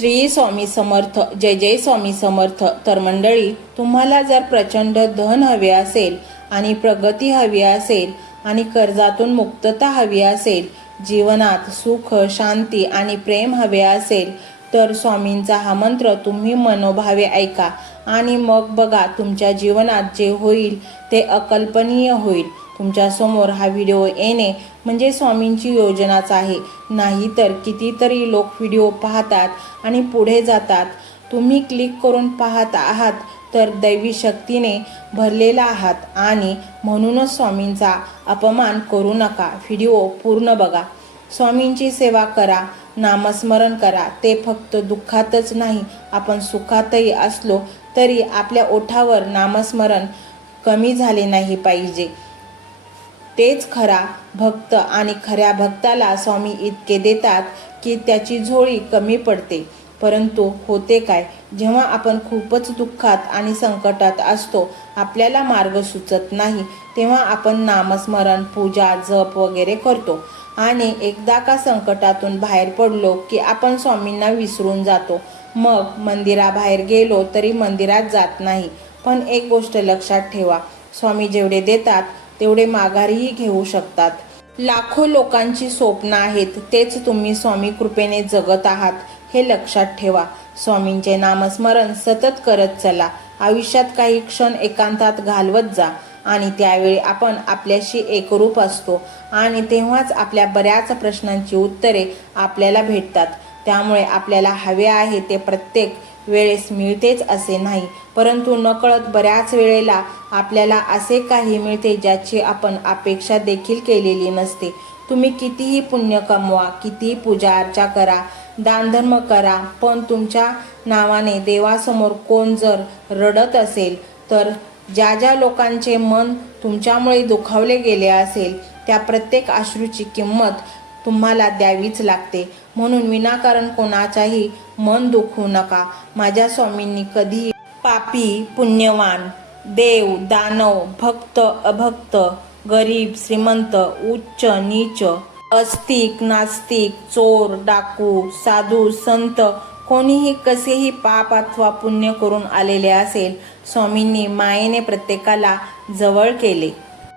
श्री स्वामी समर्थ जय जय स्वामी समर्थ. तर मंडळी तुम्हाला जर प्रचंड धन हवे असेल आणि प्रगती हवी असेल आणि कर्जातून मुक्तता हवी असेल जीवनात सुख शांती आणि प्रेम हवे असेल तर स्वामींचा हा मंत्र तुम्ही मनोभावे ऐका आणि मग बघा तुमच्या जीवनात जे होईल ते अकल्पनीय होईल. तुमच्यासमोर हा व्हिडिओ येणे म्हणजे स्वामींची योजनाच आहे. नाहीतर कितीतरी लोक व्हिडिओ पाहतात आणि पुढे जातात. तुम्ही क्लिक करून पाहत आहात तर दैवी शक्तीने भरलेला आहात आणि म्हणूनच स्वामींचा अपमान करू नका. व्हिडिओ पूर्ण बघा. स्वामींची सेवा करा नामस्मरण करा. ते फक्त दुःखातच नाही आपण सुखातही असलो तरी आपल्या ओठावर नामस्मरण कमी झाले नाही पाहिजे. तेच खरा भक्त आणि खऱ्या भक्ताला स्वामी इतके देतात की त्याची झोळी कमी पडते. परंतु होते काय? जेव्हा आपण खूपच दुःखात आणि संकटात असतो आपल्याला मार्ग सुचत नाही तेव्हा आपण नामस्मरण पूजा जप वगैरे करतो. आणि एकदा का संकटातून बाहेर पडलो की आपण स्वामींना विसरून जातो. मग मंदिराबाहेर गेलो तरी मंदिरात जात नाही. पण एक गोष्ट लक्षात ठेवा स्वामी जेवढे देतात तेवढे माघारीही घेऊ शकतात. लाखो लोकांची स्वप्न आहेत तेच तुम्ही स्वामी कृपेने जगत आहात हे लक्षात ठेवा. स्वामींचे नामस्मरण सतत करत चला. आयुष्यात काही क्षण एकांतात घालवत जा आणि त्यावेळी आपण आपल्याशी एकरूप असतो आणि तेव्हाच आपल्या बऱ्याच प्रश्नांची उत्तरे आपल्याला भेटतात. त्यामुळे आपल्याला हवे आहे ते प्रत्येक वेळेस मिळतेच असे नाही. परंतु नकळत बऱ्याच वेळेला आपल्याला असे काही मिळते ज्याची आपण अपेक्षा देखील केलेली नसते. तुम्ही कितीही पुण्य कमवा कितीही पूजा अर्चा करा दानधर्म करा पण तुमच्या नावाने देवासमोर कोण जर रडत असेल तर ज्या ज्या लोकांचे मन तुमच्यामुळे दुखावले गेले असेल त्या प्रत्येक अश्रूची किंमत तुम्हाला द्यावीच लागते. म्हणून विनाकारण कोणाच्याही मन दुखवू नका. माझ्या स्वामींनी कधी पापी पुण्यवान देव दानव भक्त अभक्त गरीब श्रीमंत उच्च नीच अस्तिक नास्तिक चोर डाकू साधू संत कोणीही कसेही पाप अथवा पुण्य करून आलेले असेल स्वामींनी मायेने प्रत्येकाला जवळ केले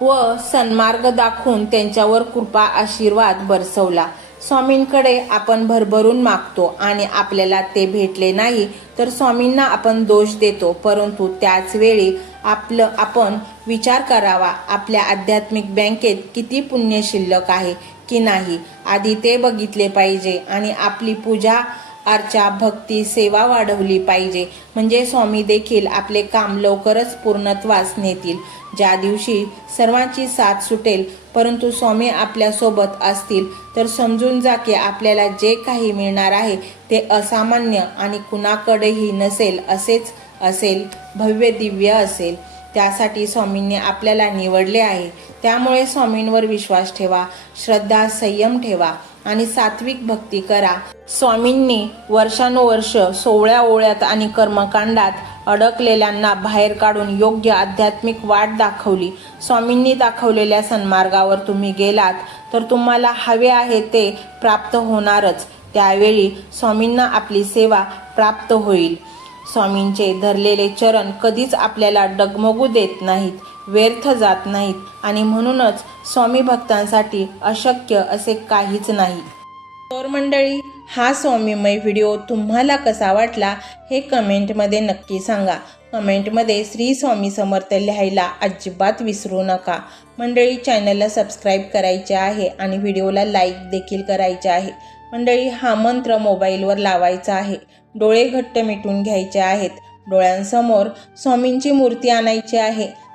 व सन्मार्ग दाखवून त्यांच्यावर कृपा आशीर्वाद बरसवला. स्वामींकडे आपण भरभरून मागतो आणि आपल्याला ते भेटले नाही तर स्वामींना आपण दोष देतो. परंतु त्याच वेळी आपलं आपण विचार करावा आपल्या आध्यात्मिक बँकेत किती पुण्य शिल्लक आहे की नाही? आधी ते बघितले पाहिजे आणि आपली पूजा अर्चा भक्ती सेवा वाढवली पाहिजे. म्हणजे स्वामी देखील आपले काम लवकरच पूर्णत्वास नेतील. ज्या दिवशी सर्वांची साथ सुटेल परंतु स्वामी आपल्यासोबत असतील तर समजून जा की आपल्याला जे काही मिळणार आहे ते असामान्य आणि कुणाकडेही नसेल असेच असेल भव्य दिव्य असेल. त्यासाठी स्वामींनी आपल्याला निवडले आहे. त्यामुळे स्वामींवर विश्वास ठेवा श्रद्धा संयम ठेवा. आणि सात्विक भक्ती करा. स्वामींनी वर्षानुवर्ष सोवळ्या ओळ्यात आणि कर्मकांडात अडकलेल्यांना बाहेर काढून योग्य आध्यात्मिक वाट दाखवली. स्वामींनी दाखवलेल्या सन्मार्गावर तुम्ही गेलात तर तुम्हाला हवे आहे ते प्राप्त होणारच. त्यावेळी स्वामींना आपली सेवा प्राप्त होईल. स्वामींचे धरलेले चरण कधीच आपल्याला डगमगू देत नाहीत. व्यर्थ जात नाहीत आणि म्हणूनच स्वामी भक्तांसाठी अशक्य असे काहीच नाही. तर मंडळी हा स्वामीमय व्हिडिओ तुम्हाला कसा वाटला हे कमेंटमध्ये नक्की सांगा. कमेंटमध्ये श्री स्वामी समर्थ लिहायला अजिबात विसरू नका. मंडळी चॅनलला सबस्क्राईब करायचे आहे आणि व्हिडिओला लाईक देखील करायचे आहे. मंडळी हा मंत्र मोबाईलवर लावायचा आहे. डोळे घट्ट मिटून घ्यायचे आहेत. डोळ्यांसमोर स्वामींची मूर्ती आणायची आहे.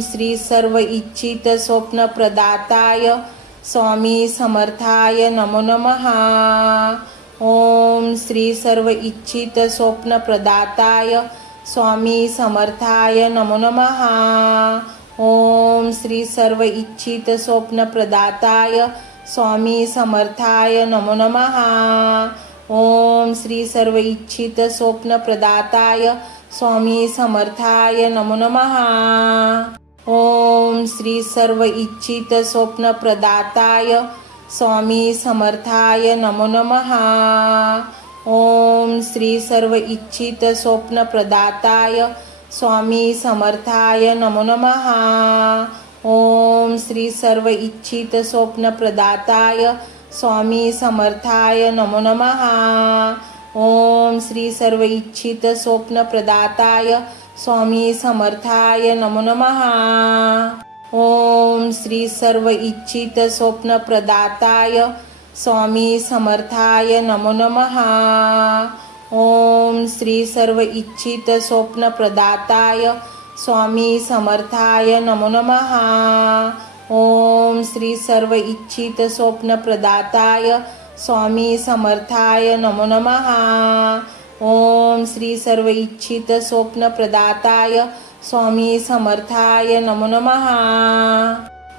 श्री सर्व इच्छित स्वप्न प्रदाताय स्वामी समर्थाय नमो नमः. ओम श्री सर्व इच्छित स्वप्न प्रदाताय स्वामी समर्थाय नमो नमः. ओम श्री सर्व इच्छित स्वप्न प्रदाताय स्वामी समर्थाय नमो नमः. ओम श्री सर्व इच्छित स्वप्न प्रदाताय स्वामी समर्थाय नमो नमः. ओम श्री सर्व इच्छित स्वप्न प्रदाताय स्वामी समर्थाय नमो नमः. ओम श्री सर्व इच्छित स्वप्न प्रदाताय स्वामी समर्थाय नमो नमः. ओम श्री सर्व इच्छित स्वप्न प्रदाताय स्वामी समर्थाय नमो नमः. ओम श्री सर्व इच्छित स्वप्न प्रदाताय स्वामी समर्थाय नमो नमः. ओम श्री सर्व इच्छित स्वप्न प्रदाताय स्वामी समर्थाय नमो नमः. ओम श्री सर्व इच्छित स्वप्न प्रदाताय स्वामी समर्थाय नमो नमः. ओम श्री सर्व इच्छित स्वप्न प्रदाताय स्वामी समर्थाय नमो नमः. ओम श्री सर्व इच्छित स्वप्न प्रदाताय स्वामी समर्थाय नमो नमः।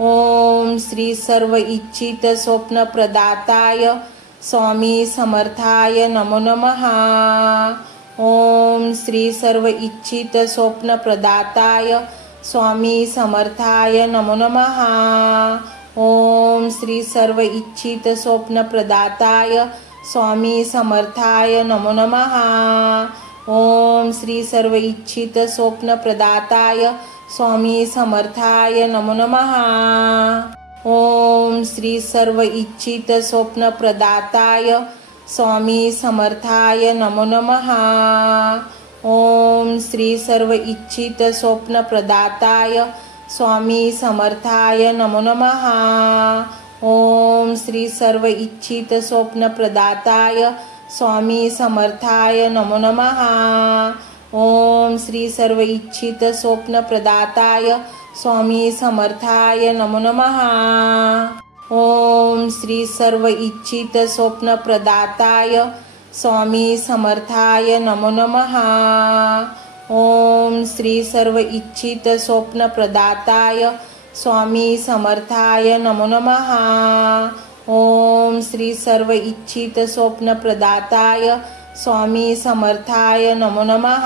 ओम श्री सर्व इच्छित स्वप्न प्रदाताय स्वामी समर्थाय नमो नमः। ओम श्री सर्व इच्छित स्वप्न प्रदाताय स्वामी समर्थाय नमो नमः। ओम श्री सर्व इच्छित स्वप्न प्रदाताय स्वामी समर्थाय नमो नमः. ओम श्री सर्व इच्छित स्वप्न प्रदाताय स्वामी समर्थाय नमो नमः. ओम श्री सर्व इच्छित स्वप्न प्रदाताय स्वामी समर्थाय नमो नमः. ओम श्री सर्व इच्छित स्वप्न प्रदाताय स्वामी समर्थाय नमो नमः. ओम श्री सर्व इच्छित स्वप्न प्रदाताय स्वामी समर्थाय नमो नमः। ओम श्री सर्व इच्छित स्वप्न प्रदाताय स्वामी समर्थाय नमो नमः। ओम श्री सर्व इच्छित स्वप्न प्रदाताय स्वामी समर्थाय नमो नमः। ओम श्री सर्व इच्छित स्वप्न प्रदाताय स्वामी समर्थाय नमो नमः. ओम श्री सर्व इच्छित स्वप्न प्रदाताय स्वामी समर्थाय नमो नमः.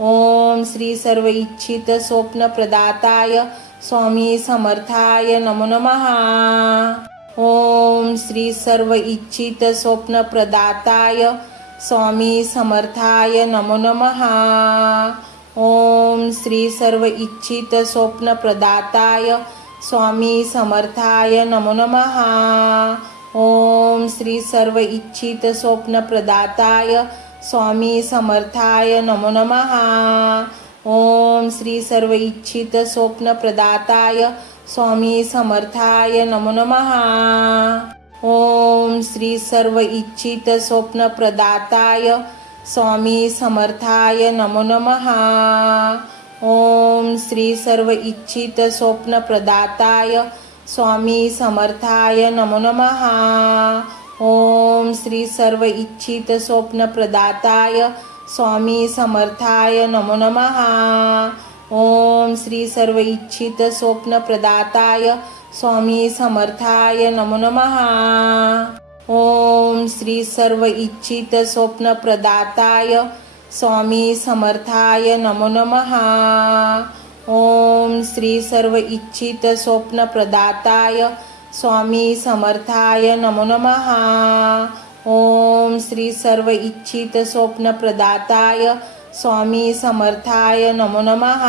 ओम श्री सर्व इच्छित स्वप्न प्रदाताय स्वामी समर्थाय नमो नमः. ओम श्री सर्व इच्छित स्वप्न प्रदाताय स्वामी समर्थाय नमो नमः. ओम श्री सर्व इच्छित स्वप्न प्रदाताय स्वामी समर्थाय नमो नमः। ओम श्री सर्व इच्छित स्वप्न प्रदाताय स्वामी समर्थाय नमो नमः। ओम श्री सर्व इच्छित स्वप्न प्रदाताय स्वामी समर्थाय नमो नमः। ओम श्री सर्व इच्छित स्वप्न प्रदाताय स्वामी समर्थाय नमो नमः. ओम श्री सर्व इच्छित स्वप्न प्रदाताय स्वामी समर्थाय नमो नमः. ओम श्री सर्व इच्छित स्वप्न प्रदाताय स्वामी समर्थाय नमो नमः. ओम श्री सर्व इच्छित स्वप्न प्रदाताय स्वामी समर्थाय नमो नमः. ओम श्री सर्व इच्छित स्वप्न प्रदाताय स्वामी समर्थाय नमो नमः। ओम श्री सर्व इच्छित स्वप्न प्रदाताय स्वामी समर्थाय नमो नमः। ओम श्री सर्व इच्छित स्वप्न प्रदाताय स्वामी समर्थाय नमो नमः।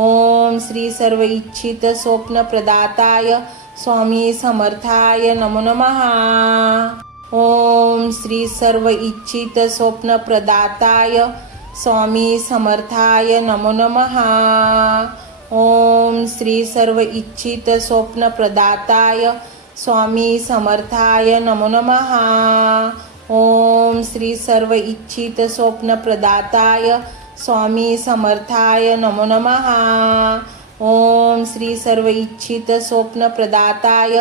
ओम श्री सर्व इच्छित स्वप्न प्रदाताय स्वामी समर्थाय नमो नमः. ओम श्री सर्व इच्छित स्वप्न प्रदाताय स्वामी समर्थाय नमो नमः. ओम श्री सर्व इच्छित स्वप्न प्रदाताय स्वामी समर्थाय नमो नमः. ओम श्री सर्व इच्छित स्वप्न प्रदाताय स्वामी समर्थाय नमो नमः. ओम श्री सर्व इच्छित स्वप्न प्रदाताय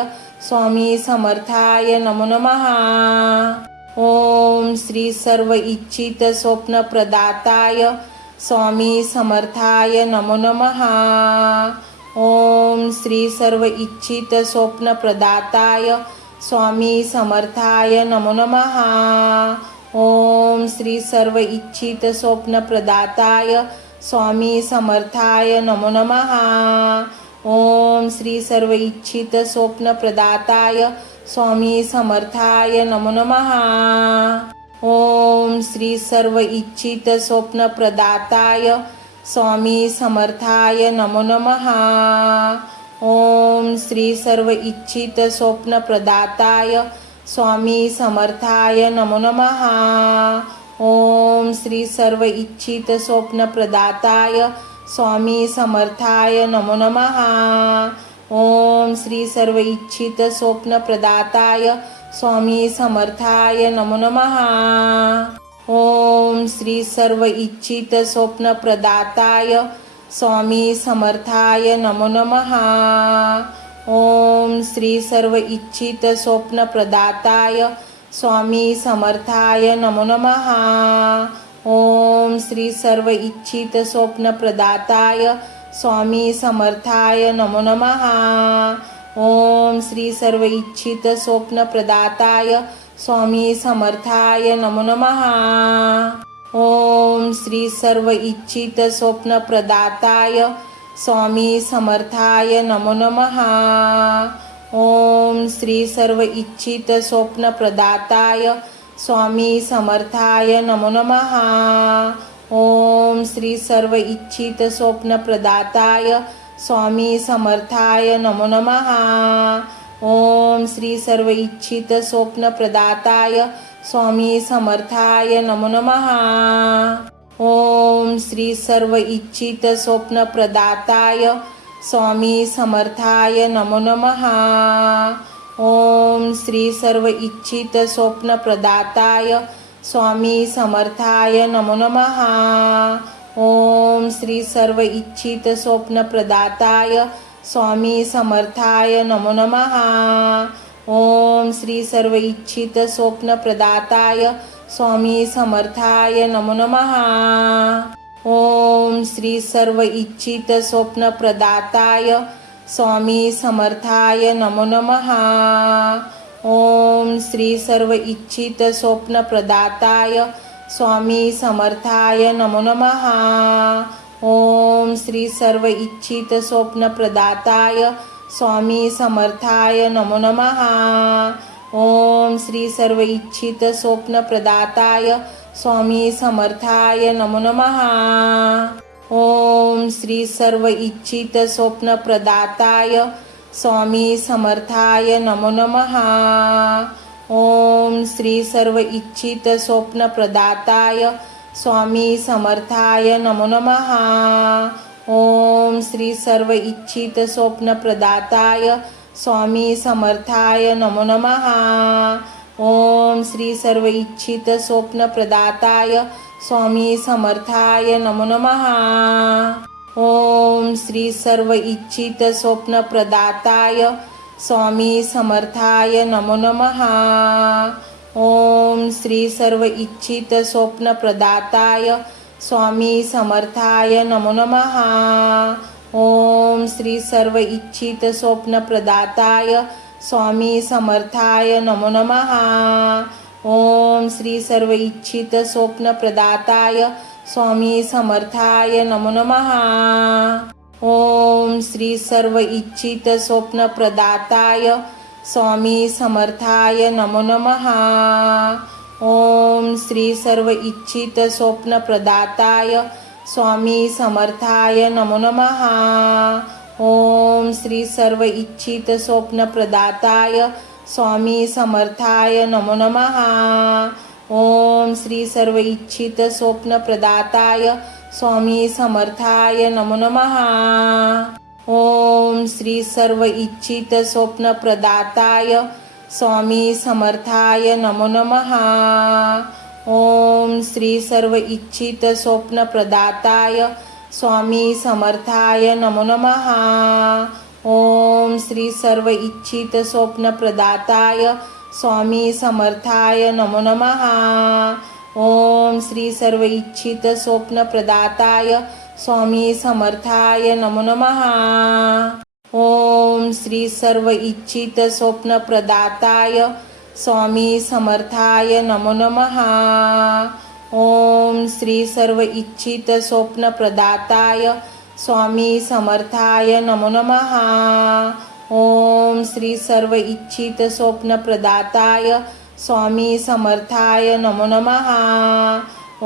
स्वामी समर्थाय नमो नमः। ओम श्री सर्व इच्छित स्वप्न प्रदाताय स्वामी समर्थाय नमो नमः। ओम श्री सर्व इच्छित स्वप्न प्रदाताय स्वामी समर्थाय नमो नमः। ओम श्री सर्व इच्छित स्वप्न प्रदाताय स्वामी समर्थाय नमो नमः. ओम श्री सर्व इच्छित स्वप्न प्रदाताय स्वामी समर्थाय नमो नमः. ओम श्री सर्व इच्छित स्वप्न प्रदाताय स्वामी समर्थाय नमो नमः. ओम श्री सर्व इच्छित स्वप्न प्रदाताय स्वामी समर्थाय नमो नमः. ओम श्री सर्व इच्छित स्वप्न प्रदाताय स्वामी समर्थाय नमो नमः। ओम श्री सर्व इच्छित स्वप्न प्रदाताय स्वामी समर्थाय नमो नमः। ओम श्री सर्व इच्छित स्वप्न प्रदाताय स्वामी समर्थाय नमो नमः। ओम श्री सर्व इच्छित स्वप्न प्रदाताय स्वामी समर्थाय नमो नमः. ओम श्री सर्व इच्छित स्वप्न प्रदाताय स्वामी समर्थाय नमो नमः. ओम श्री सर्व इच्छित स्वप्न प्रदाताय स्वामी समर्थाय नमो नमः. ओम श्री सर्व इच्छित स्वप्न प्रदाताय स्वामी समर्थाय नमो नमः. ओम श्री सर्व इच्छित स्वप्न प्रदाताय स्वामी समर्थाय नमो नमः। ओम श्री सर्व इच्छित स्वप्न प्रदाताय स्वामी समर्थाय नमो नमः। ओम श्री सर्व इच्छित स्वप्न प्रदाताय स्वामी समर्थाय नमो नमः। ओम श्री सर्व इच्छित स्वप्न प्रदाताय स्वामी समर्थाय नमो नमः. ओम श्री सर्व इच्छित स्वप्न प्रदाताय स्वामी समर्थाय नमो नमः. ओम श्री सर्व इच्छित स्वप्न प्रदाताय स्वामी समर्थाय नमो नमः. ओम श्री सर्व इच्छित स्वप्न प्रदाताय स्वामी समर्थाय नमो नमः. ओम श्री सर्व इच्छित स्वप्न प्रदाताय स्वामी समर्थाय नमो नमः. ओम श्री सर्व इच्छित स्वप्न प्रदाताय स्वामी समर्थाय नमो नमः. ओम श्री सर्व इच्छित स्वप्न प्रदाताय स्वामी समर्थाय नमो नमः. ओम श्री सर्व इच्छित स्वप्न प्रदाताय स्वामी समर्थाय नमो नमः. ओम श्री सर्व इच्छित स्वप्न प्रदाताय स्वामी समर्थाय नमो नमः. ओम श्री सर्व इच्छित स्वप्न प्रदाताय स्वामी समर्थाय नमो नमः. ओम श्री सर्व इच्छित स्वप्न प्रदाताय स्वामी समर्थाय नमो नमः. ओम श्री सर्व इच्छित स्वप्न प्रदाताय स्वामी समर्थाय नमो नमः। ओम श्री सर्व इच्छित स्वप्न प्रदाताय स्वामी समर्थाय नमो नमः। ओम श्री सर्व इच्छित स्वप्न प्रदाताय स्वामी समर्थाय नमो नमः। ओम श्री सर्व इच्छित स्वप्न प्रदाताय स्वामी समर्थाय नमो नमः. ओम श्री सर्व इच्छित स्वप्न प्रदाताय स्वामी समर्थाय नमो नमः. ओम श्री सर्व इच्छित स्वप्न प्रदाताय स्वामी समर्थाय नमो नमः. ओम श्री सर्व इच्छित स्वप्न प्रदाताय स्वामी समर्थाय नमो नमः. ओम श्री सर्व इच्छित स्वप्न प्रदाताय स्वामी समर्थाय नमो नमः। ओम श्री सर्व इच्छित स्वप्न प्रदाताय स्वामी समर्थाय नमो नमः। ओम श्री सर्व इच्छित स्वप्न प्रदाताय स्वामी समर्थाय नमो नमः। ओम श्री सर्व इच्छित स्वप्न प्रदाताय स्वामी समर्थाय नमो नमः. ओम श्री सर्व इच्छित स्वप्न प्रदाताय स्वामी समर्थाय नमो नमः. ओम श्री सर्व इच्छित स्वप्न प्रदाताय स्वामी समर्थाय नमो नमः. ओम श्री सर्व इच्छित स्वप्न प्रदाताय स्वामी समर्थाय नमो नमः. ओम श्री सर्व इच्छित स्वप्न प्रदाताय स्वामी समर्थाय नमो नमः। ओम श्री सर्व इच्छित स्वप्न प्रदाताय स्वामी समर्थाय नमो नमः।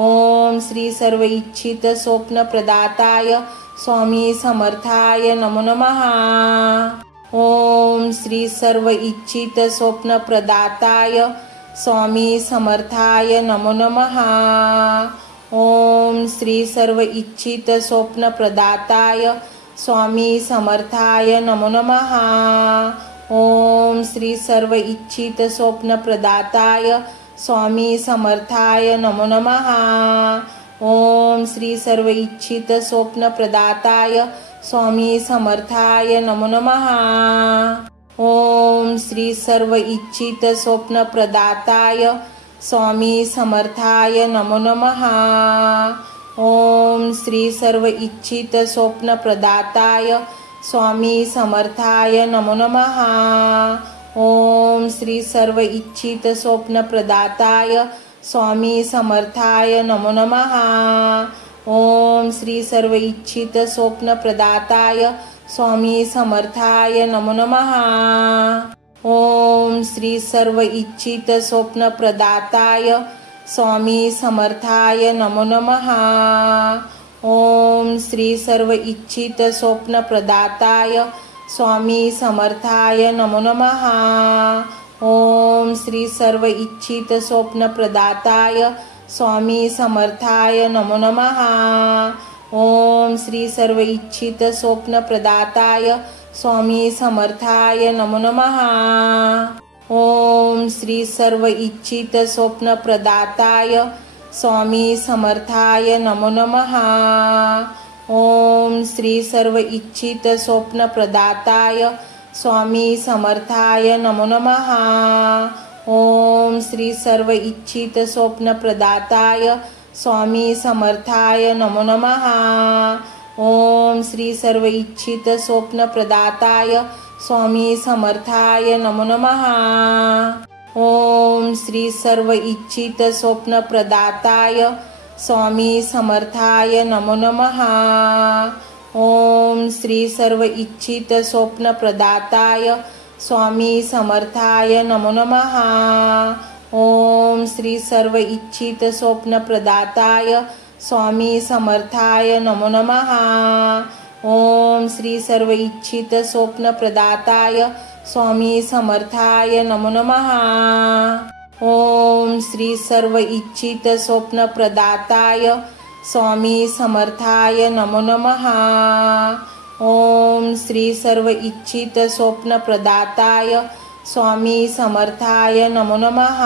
ओम श्री सर्व इच्छित स्वप्न प्रदाताय स्वामी समर्थाय नमो नमः। ओम श्री सर्व इच्छित स्वप्न प्रदाताय स्वामी समर्थाय नमो नमः ओम श्री सर्व इच्छित स्वप्न प्रदाताय स्वामी समर्थाय नमो नमः ओम श्री सर्व इच्छित स्वप्न प्रदाताय स्वामी समर्थाय नमो नमः ओम श्री सर्व इच्छित स्वप्न प्रदाताय स्वामी समर्थाय नमो नमः ओम श्री सर्व इच्छित स्वप्न प्रदाताय स्वामी समर्थाय नमो नमः। ओम श्री सर्व इच्छित स्वप्न प्रदाताय स्वामी समर्थाय नमो नमः। ओम श्री सर्व इच्छित स्वप्न प्रदाताय स्वामी समर्थाय नमो नमः। ओम श्री सर्व इच्छित स्वप्न प्रदाताय स्वामी समर्थाय नमो नमः. ओम श्री सर्व इच्छित स्वप्न प्रदाताय स्वामी समर्थाय नमो नमः. ओम श्री सर्व इच्छित स्वप्न प्रदाताय स्वामी समर्थाय नमो नमः. ओम श्री सर्व इच्छित स्वप्न प्रदाताय स्वामी समर्थाय नमो नमः. ओम श्री सर्व इच्छित स्वप्न प्रदाताय स्वामी समर्थाय नमो नमः। ओम श्री सर्व इच्छित स्वप्न प्रदाताय स्वामी समर्थाय नमो नमः। ओम श्री सर्व इच्छित स्वप्न प्रदाताय स्वामी समर्थाय नमो नमः। ओम श्री सर्व इच्छित स्वप्न प्रदाताय स्वामी समर्थाय नमो नमः. ओम श्री सर्व इच्छित स्वप्न प्रदाताय स्वामी समर्थाय नमो नमः. ओम श्री सर्व इच्छित स्वप्न प्रदाताय स्वामी समर्थाय नमो नमः. ओम श्री सर्व इच्छित स्वप्न प्रदाताय स्वामी समर्थाय नमो नमः. ओम श्री सर्व इच्छित स्वप्न प्रदाताय स्वामी समर्थाय नमो नमः। ओम श्री सर्व इच्छित स्वप्न प्रदाताय स्वामी समर्थाय नमो नमः। ओम श्री सर्व इच्छित स्वप्न प्रदाताय स्वामी समर्थाय नमो नमः। ओम श्री सर्व इच्छित स्वप्न प्रदाताय स्वामी समर्थाय नमो नमः.